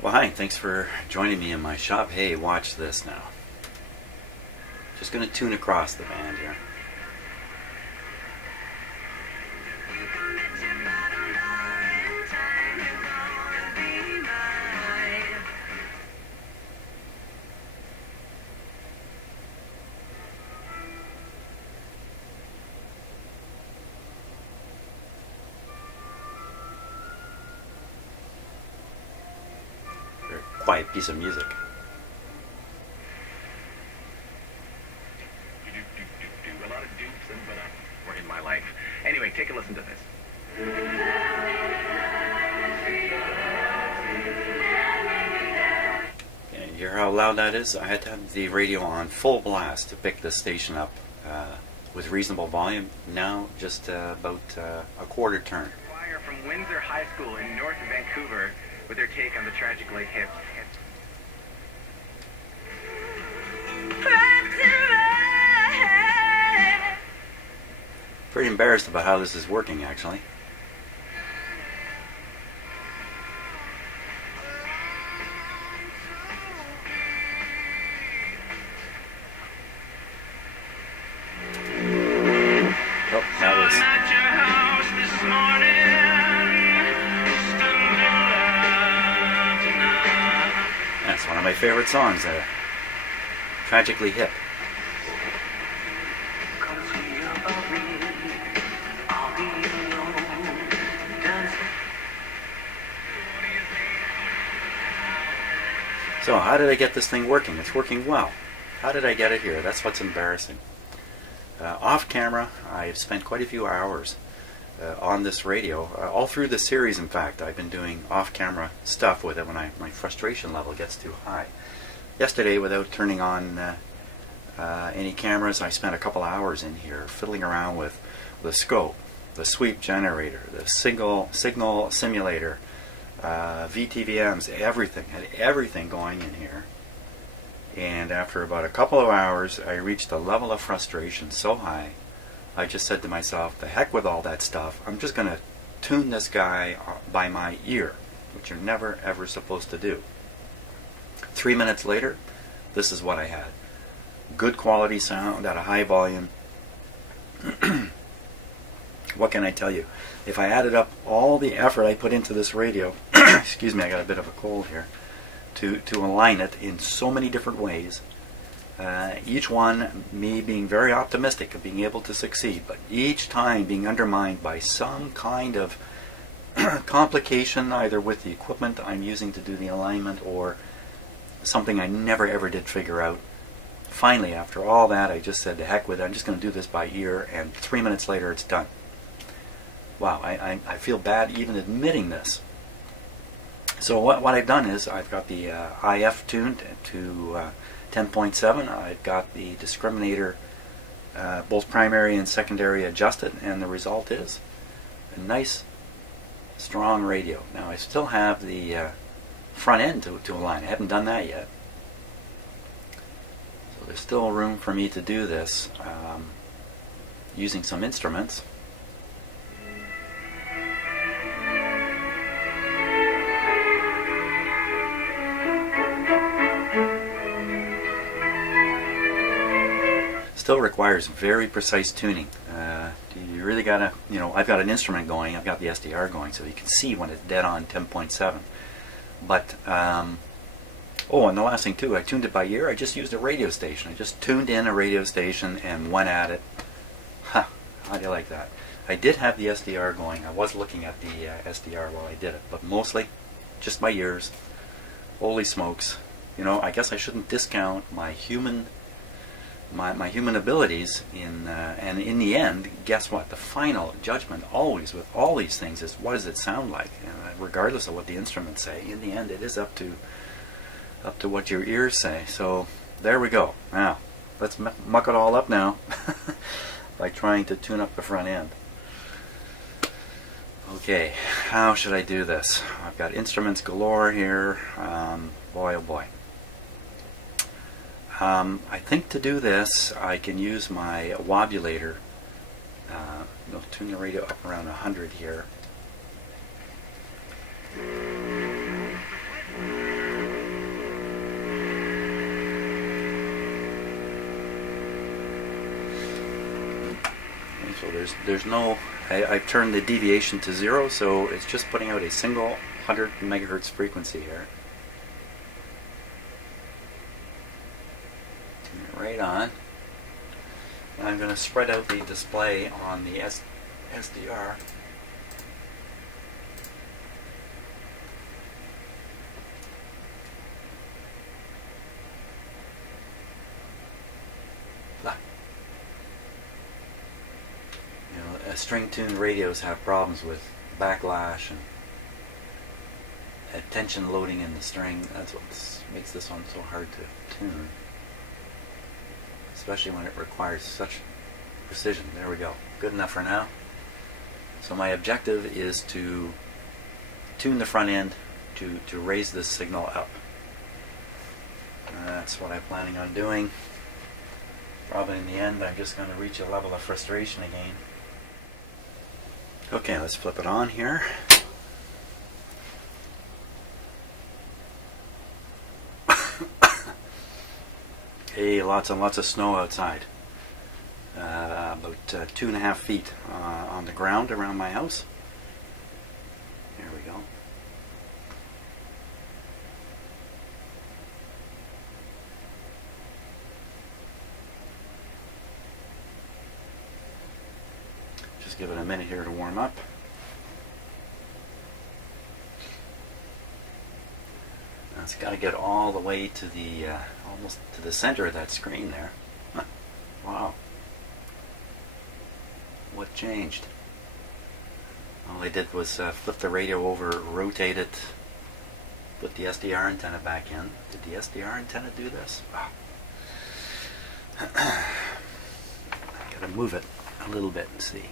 Well, hi, thanks for joining me in my shop. Hey, watch this now. Just going to tune across the band here. Very quiet piece of music. A lot of dupes were in my life. Anyway, take a listen to this. And you hear how loud that is? I had to have the radio on full blast to pick the station up with reasonable volume. Now just about a quarter turn. Choir from Windsor High School in North Vancouver with their take on the tragically hip. Pretty embarrassed about how this is working, actually. Oh, that was... That's one of my favorite songs there. Tragically Hip. So, how did I get this thing working? It's working well. How did I get it here? That's what's embarrassing. Off camera, I've spent quite a few hours on this radio. All through the series, in fact, I've been doing off-camera stuff with it when my frustration level gets too high. Yesterday, without turning on any cameras, I spent a couple hours in here fiddling around with the scope, the sweep generator, the signal simulator, VTVMs, everything. Had everything going in here. And after about a couple of hours, I reached a level of frustration so high, I just said to myself, the heck with all that stuff. I'm just going to tune this guy by my ear, which you're never ever supposed to do. 3 minutes later, this is what I had. Good quality sound at a high volume. What can I tell you? If I added up all the effort I put into this radio, excuse me, I got a bit of a cold here, to align it in so many different ways, each one me being very optimistic of being able to succeed, but each time being undermined by some kind of complication, either with the equipment I'm using to do the alignment or something I never ever did figure out. Finally, after all that, I just said, to heck with it, I'm just going to do this by ear, and 3 minutes later it's done. Wow, I feel bad even admitting this. So what I've done is I've got the IF tuned to 10.7. I've got the discriminator both primary and secondary adjusted, and the result is a nice strong radio. Now I still have the front end to align. I haven't done that yet. So there's still room for me to do this using some instruments. Still requires very precise tuning. You really gotta, I've got an instrument going, I've got the SDR going, so you can see when it's dead on 10.7. But, oh, and the last thing too, I tuned it by ear. I just used a radio station. I just tuned in a radio station and went at it. Huh, how do you like that? I did have the SDR going. I was looking at the SDR while I did it, but mostly just my ears. Holy smokes. I guess I shouldn't discount my human abilities and in the end, guess what? The final judgment always with all these things is, what does it sound like? Regardless of what the instruments say, in the end it is up to what your ears say. So there we go. Now let's muck it all up now by trying to tune up the front end. Okay, how should I do this? I've got instruments galore here. Boy oh boy. I think to do this, I can use my wobulator. Tune the radio up around 100 here. So there's no, I've turned the deviation to 0, so it's just putting out a single 100 megahertz frequency here. Turn it right on. And I'm going to spread out the display on the SDR. String-tuned radios have problems with backlash and tension loading in the string. That's what makes this one so hard to tune, especially when it requires such precision. There we go. Good enough for now. So my objective is to tune the front end to raise this signal up. That's what I'm planning on doing. Probably in the end I'm just going to reach a level of frustration again. Okay, let's flip it on here. Hey, lots and lots of snow outside. About 2.5 feet on the ground around my house. There we go. Just give it a minute here to warm up. Now it's got to get all the way to the almost to the center of that screen there. Huh. Wow. What changed? All I did was flip the radio over, rotate it, put the SDR antenna back in. Did the SDR antenna do this? Wow. I gotta move it a little bit and see.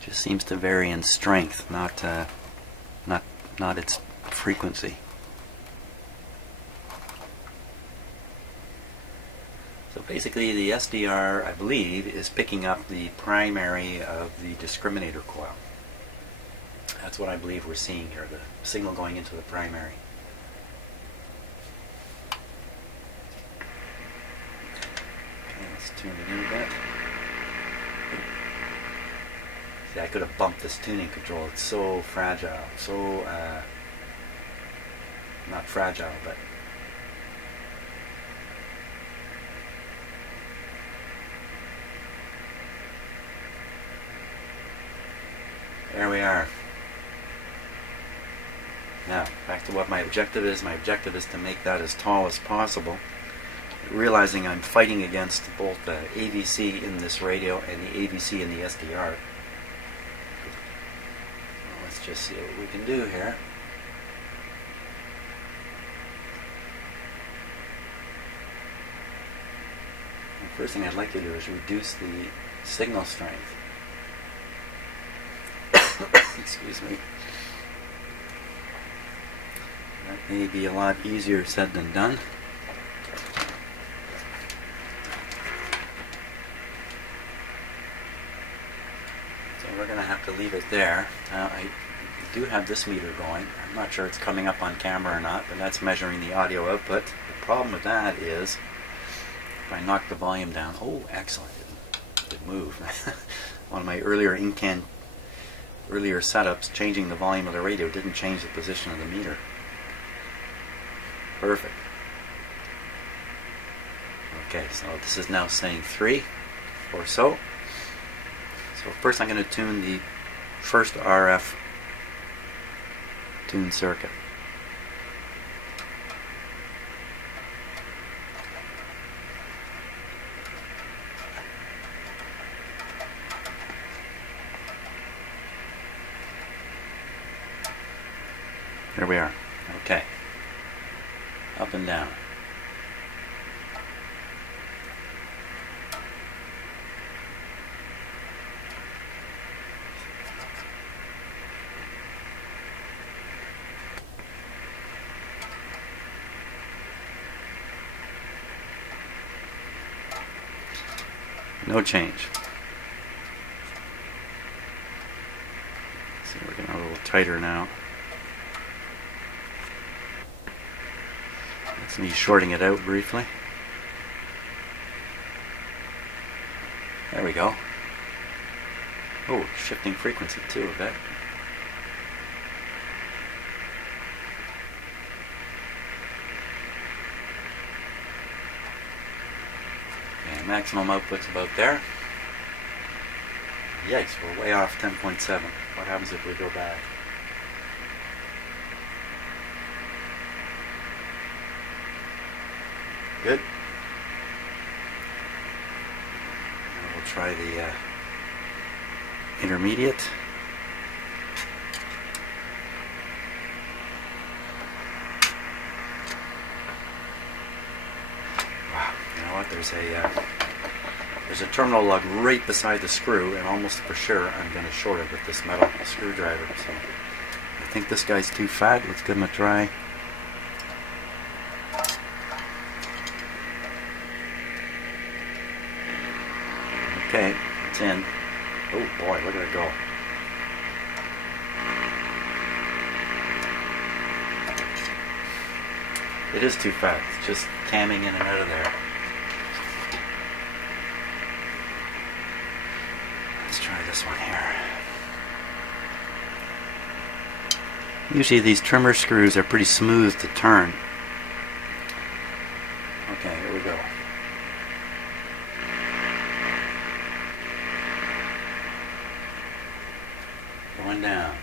Just seems to vary in strength, not its frequency. So basically the SDR, I believe, is picking up the primary of the discriminator coil. That's what I believe we're seeing here, the signal going into the primary. Okay, let's tune it in a bit. See, I could have bumped this tuning control. It's so fragile, so not fragile, but there we are. Now, back to what my objective is. My objective is to make that as tall as possible, realizing I'm fighting against both the AVC in this radio and the AVC in the SDR. Let's just see what we can do here. The first thing I'd like to do is reduce the signal strength. Excuse me. That may be a lot easier said than done. So we're going to have to leave it there. Now I do have this meter going. I'm not sure it's coming up on camera or not, but that's measuring the audio output. The problem with that is if I knock the volume down, oh excellent, it moved. One of my earlier setups, changing the volume of the radio didn't change the position of the meter. Perfect. Okay, so this is now saying 3 or so. So first I'm going to tune the first RF tune circuit. There we are. Okay. Up and down. No change. So we're going to tighter now. That's me shorting it out briefly. There we go. Oh, shifting frequency too a bit. Okay, maximum output's about there. Yikes, we're way off 10.7. What happens if we go back? Good. And we'll try the intermediate. Wow, you know what? There's a terminal lug right beside the screw, and almost for sure I'm going to short it with this metal screwdriver. So I think this guy's too fat. Let's give him a try. Okay, it's in. Oh boy, look at it go. It is too fat. It's just camming in and out of there. Let's try this one here. Usually these trimmer screws are pretty smooth to turn. Okay, here we go. Going down.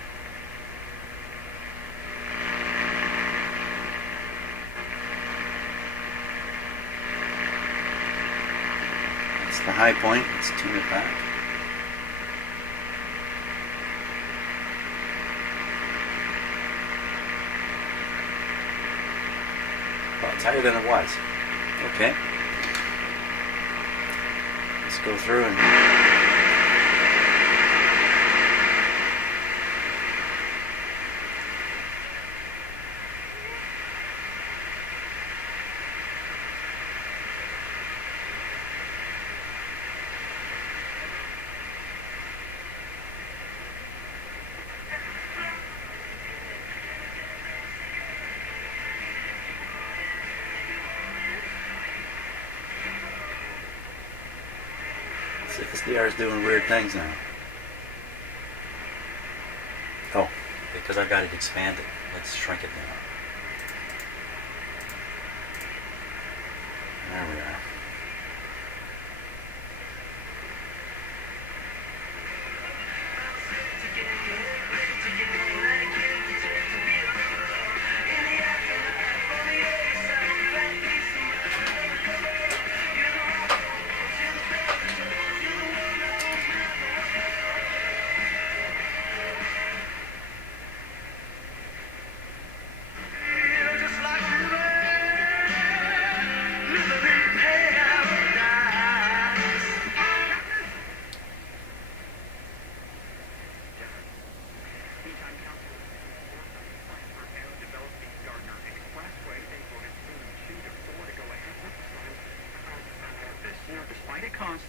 That's the high point. Let's tune it back. Well, it's higher than it was. Okay. Let's go through and... SDR is doing weird things now. Oh, because I've got it expanded. Let's shrink it down. There we are.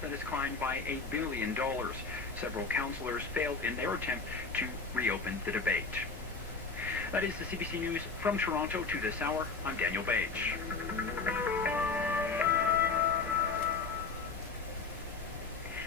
That has climbed by $8 billion. Several councillors failed in their attempt to reopen the debate. That is the CBC News from Toronto to this hour. I'm Daniel Bage.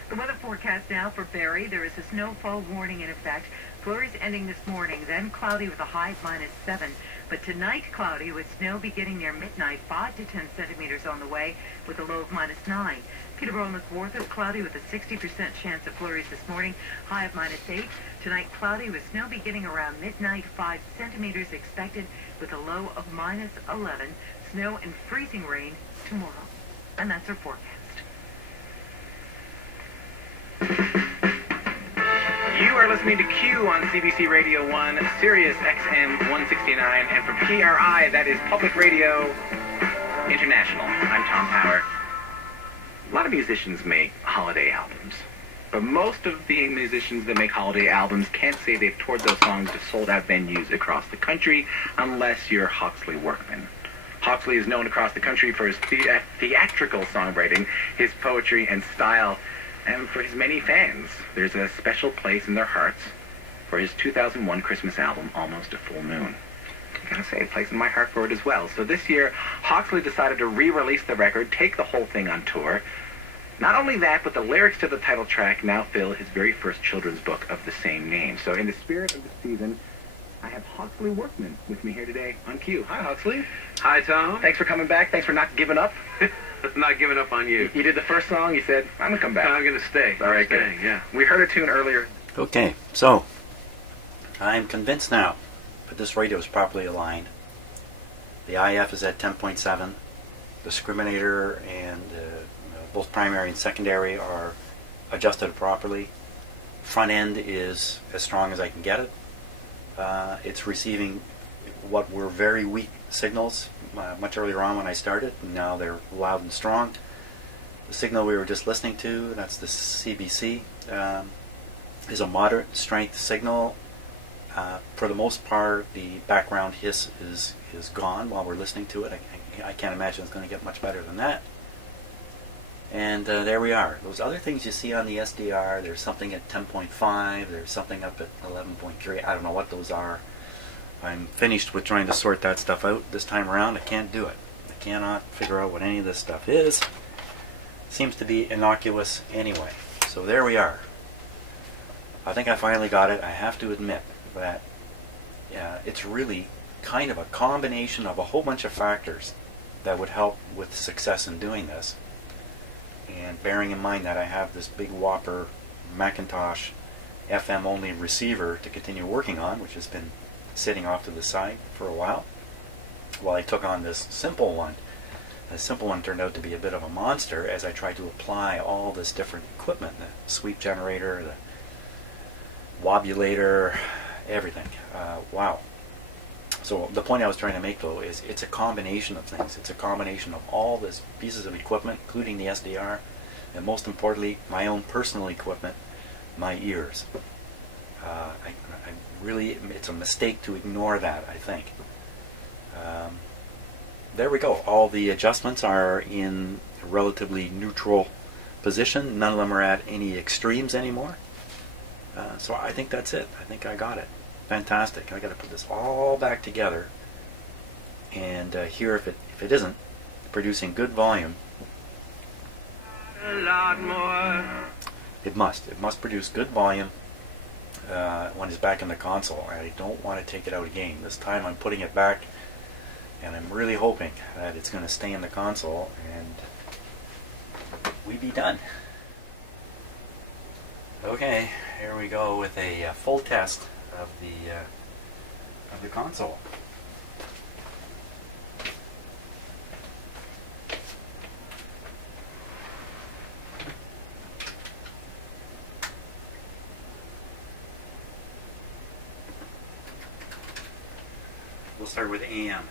The weather forecast now for Barrie. There is a snowfall warning in effect. Flurries ending this morning, then cloudy with a high of -7. But tonight, cloudy with snow beginning near midnight, 5 to 10 centimeters on the way, with a low of -9. Peterborough and Kawartha, cloudy with a 60% chance of flurries this morning, high of -8. Tonight, cloudy with snow beginning around midnight, 5 centimeters expected, with a low of -11. Snow and freezing rain tomorrow. And that's our forecast. You are listening to Q on CBC Radio 1, Sirius XM 169, and for PRI, that is Public Radio International. I'm Tom Power. A lot of musicians make holiday albums, but most of the musicians that make holiday albums can't say they've toured those songs to sold-out venues across the country unless you're Hawksley Workman. Hawksley is known across the country for his theatrical songwriting, his poetry and style, and for his many fans. There's a special place in their hearts for his 2001 Christmas album, Almost a Full Moon. I gotta say, it plays in my heart for it as well. So this year, Hawksley decided to re-release the record, take the whole thing on tour. Not only that, but the lyrics to the title track now fill his very first children's book of the same name. So in the spirit of the season, I have Hawksley Workman with me here today on Q. Hi, Hawksley. Hi, Tom. Thanks for coming back. Thanks for not giving up. Not giving up on you. You did the first song. You said, I'm going to come back. I'm going to stay. All right, good. Yeah. We heard a tune earlier. Okay, so I'm convinced now that this radio is properly aligned. The IF is at 10.7. The discriminator and both primary and secondary are adjusted properly. Front end is as strong as I can get it. It's receiving what were very weak signals much earlier on when I started, and now they're loud and strong. The signal we were just listening to, that's the CBC, is a moderate strength signal. For the most part, the background hiss is gone while we're listening to it. I can't imagine it's going to get much better than that. And there we are. Those other things you see on the SDR, there's something at 10.5, there's something up at 11.3. I don't know what those are. I'm finished with trying to sort that stuff out this time around. I can't do it. I cannot figure out what any of this stuff is. Seems to be innocuous anyway. So there we are. I think I finally got it. I have to admit that it's really kind of a combination of a whole bunch of factors that would help with success in doing this. And bearing in mind that I have this big whopper Macintosh FM only receiver to continue working on, which has been sitting off to the side for a while I took on this simple one. The simple one turned out to be a bit of a monster as I tried to apply all this different equipment, the sweep generator, the wobulator, everything. Wow. So the point I was trying to make, though, is it's a combination of things. It's a combination of all these pieces of equipment, including the SDR, and most importantly, my own personal equipment, my ears. Really, it's a mistake to ignore that, I think. There we go. All the adjustments are in a relatively neutral position. None of them are at any extremes anymore. So I think that's it. I think I got it. Fantastic. I got to put this all back together and hear if it isn't producing good volume. A lot more. It must produce good volume when it's back in the console. I don't want to take it out again. This time I'm putting it back, and I'm really hoping that it's going to stay in the console and we be done. Okay, here we go with a full test of the console. We'll start with AM.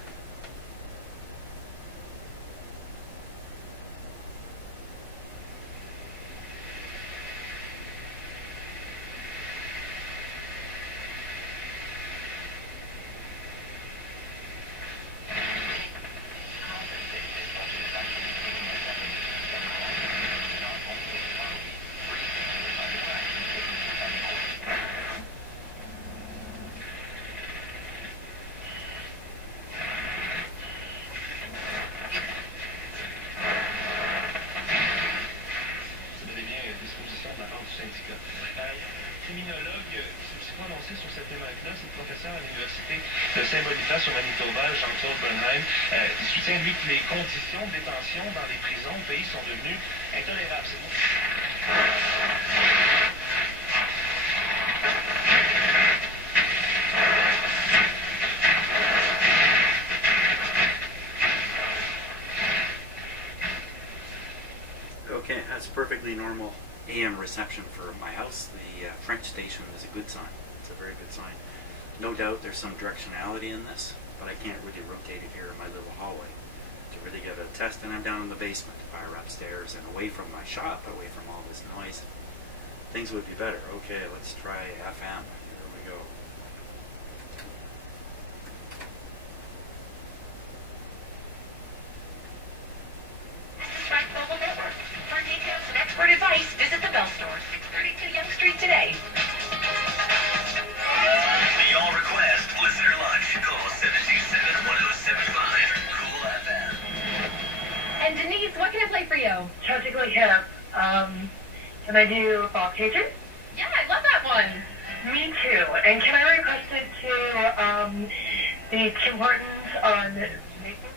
Sur Manitoba, Jean-Claude Bonheim, il soutient lui que les conditions de détention dans les prisons au pays sont devenues intolérables. C'est bon. Okay, that's perfectly normal AM reception for my house. The French station is a good sign. It's a very good sign. No doubt there's some directionality in this, but I can't really rotate it here in my little hallway to really get a test. And I'm down in the basement. If I were upstairs and away from my shop, away from all this noise, things would be better. Okay, let's try FM. Here we go. Strike Mobile Network. For details and expert advice, visit the Bell Store, 632 Yonge Street today. And Denise, what can I play for you? Tragically Hip. Can I do Bob Cajun? Yeah, I love that one. Me too. And can I request it to the Tim Hortons on Maple?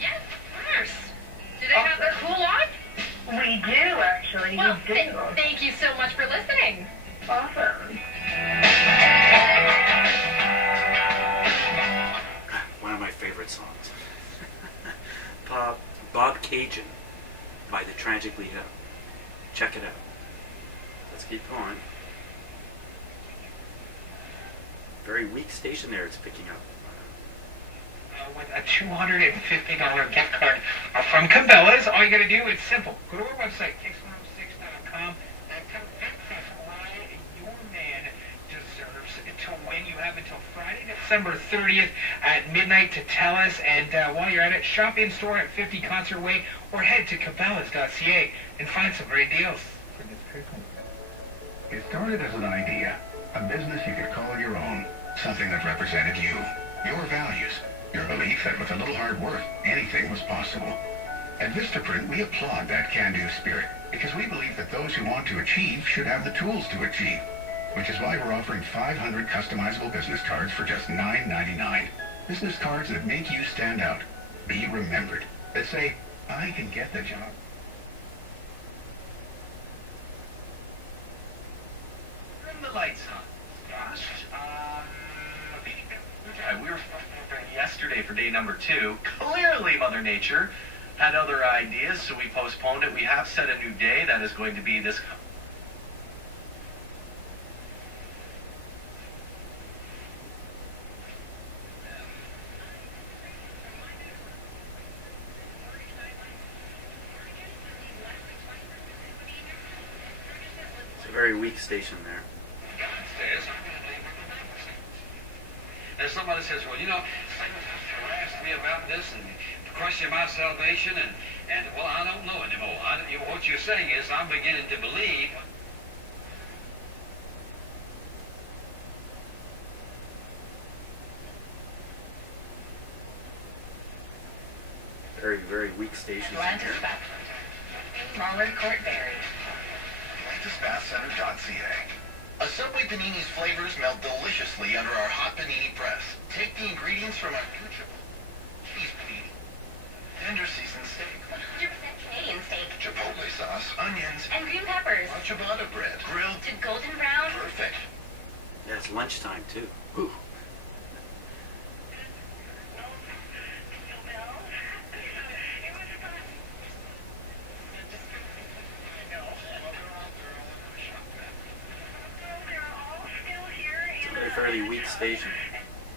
Yes, of course. Do they have their cool on? We do, actually. Well, we do. Thank you so much for listening. Awesome. One of my favorite songs. Bob Cajun by the Tragically Hip. Check it out. Let's keep going. Very weak station there it's picking up. With a $250 gift card from Cabela's, all you got to do is simple. Go to our website, kix106.com, and tell Vincent why your man deserves to win. You have until Friday, December 30th at midnight to tell us. And while you're at it, shop in store at 50 Concert Way or head to cabela's.ca and find some great deals. It started as an idea, a business you could call your own, something that represented you, your values, your belief that with a little hard work, anything was possible. At Vistaprint, we applaud that can-do spirit because we believe that those who want to achieve should have the tools to achieve, which is why we're offering 500 customizable business cards for just $9.99. Business cards that make you stand out, be remembered, that say, I can get the job. Turn the lights on. Gosh, we were yesterday for day number 2. Clearly, Mother Nature had other ideas, so we postponed it. We have set a new day that is going to be this. It's a very weak station there. And somebody says, well, you know, asked me about this and question my salvation, and well, I don't know anymore. What you're saying is I'm beginning to believe. Very, very weak station here. Marlin Court Berry. AtlantisBathCenter.ca. Assembly Panini's flavors melt deliciously under our hot panini press. Take the ingredients from our future cheese panini, tender seasoned steak, 100% Canadian steak, chipotle sauce, onions, and green peppers, ciabatta bread, grilled to golden brown. perfect. Yeah, it's lunchtime too. Whew. Fairly weak station.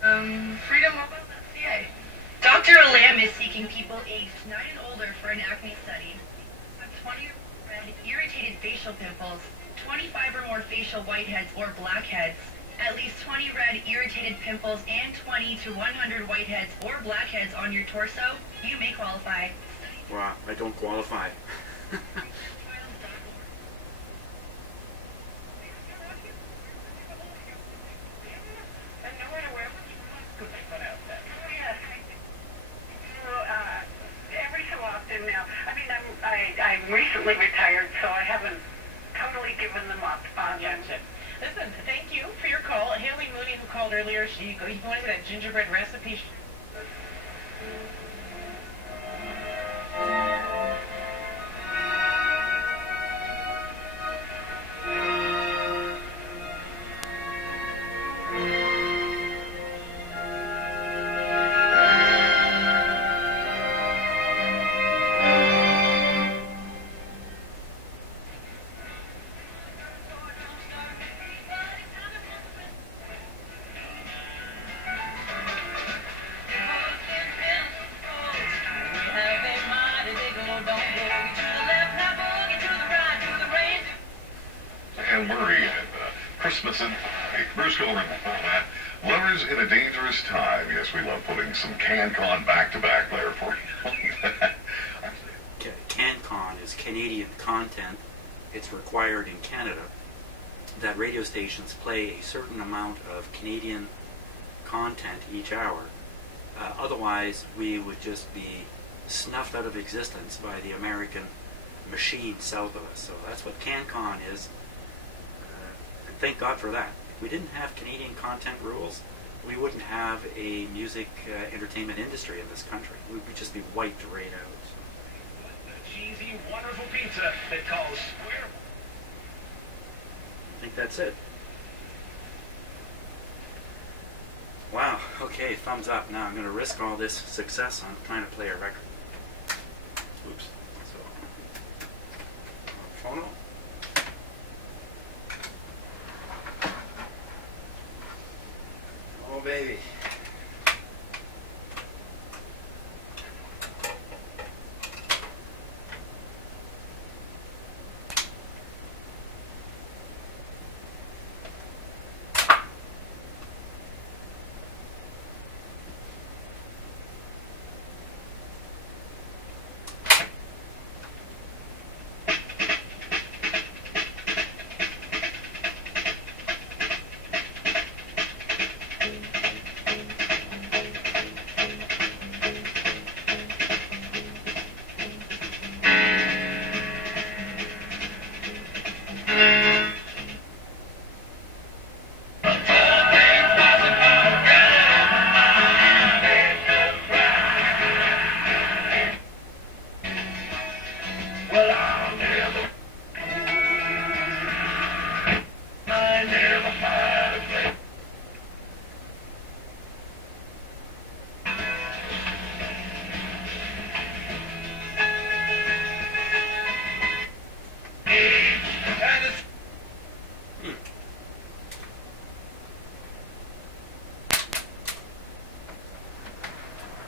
FreedomMobile.ca. Dr. Lamb is seeking people aged 9 and older for an acne study. 20 red irritated facial pimples, 25 or more facial whiteheads or blackheads, at least 20 red irritated pimples, and 20 to 100 whiteheads or blackheads on your torso, you may qualify. Wow, I don't qualify. I'm recently retired, so I haven't totally given them up. Listen, thank you for your call. Haley Mooney, who called earlier, he wanted that gingerbread recipe. Christmas and Bruce Colvin before that. Lovers in a Dangerous Time. Yes, we love putting some CanCon back-to-back there for you. CanCon is Canadian content. It's required in Canada that radio stations play a certain amount of Canadian content each hour. Otherwise, we would just be snuffed out of existence by the American machine south of us. So that's what CanCon is. And thank God for that. If we didn't have Canadian content rules, we wouldn't have a music entertainment industry in this country. We'd just be wiped right out. Cheesy, wonderful pizza that calls square. I think that's it. Wow, okay, thumbs up. Now I'm going to risk all this success on trying to play a record. Oops. So, phono. Oh, baby.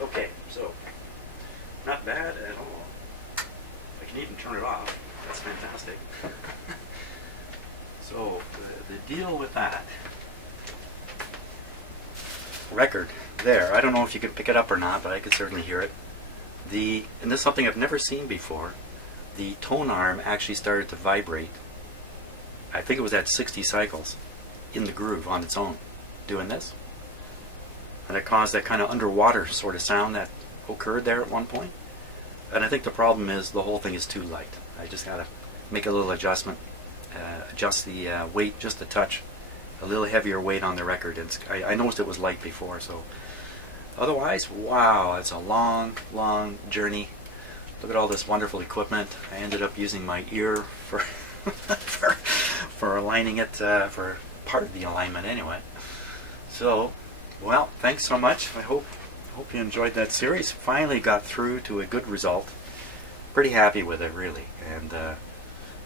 Okay, so not bad at all. I can even turn it off. That's fantastic. So the deal with that record there, I don't know if you could pick it up or not, but I could certainly hear it. And this is something I've never seen before. The tone arm actually started to vibrate. I think it was at 60 cycles in the groove on its own, doing this. And it caused that kind of underwater sort of sound that occurred there at one point. And I think the problem is the whole thing is too light. I just got to make a little adjustment, adjust the weight just a touch, a little heavier weight on the record. And I noticed it was light before, so otherwise, wow, it's a long, long journey. Look at all this wonderful equipment. I ended up using my ear for for aligning it, for part of the alignment anyway. So, well, thanks so much. I hope you enjoyed that series. Finally got through to a good result. Pretty happy with it, really. And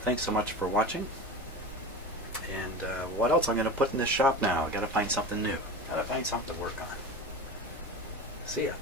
thanks so much for watching. And what else I'm going to put in this shop now? I got to find something new. Got to find something to work on. See ya.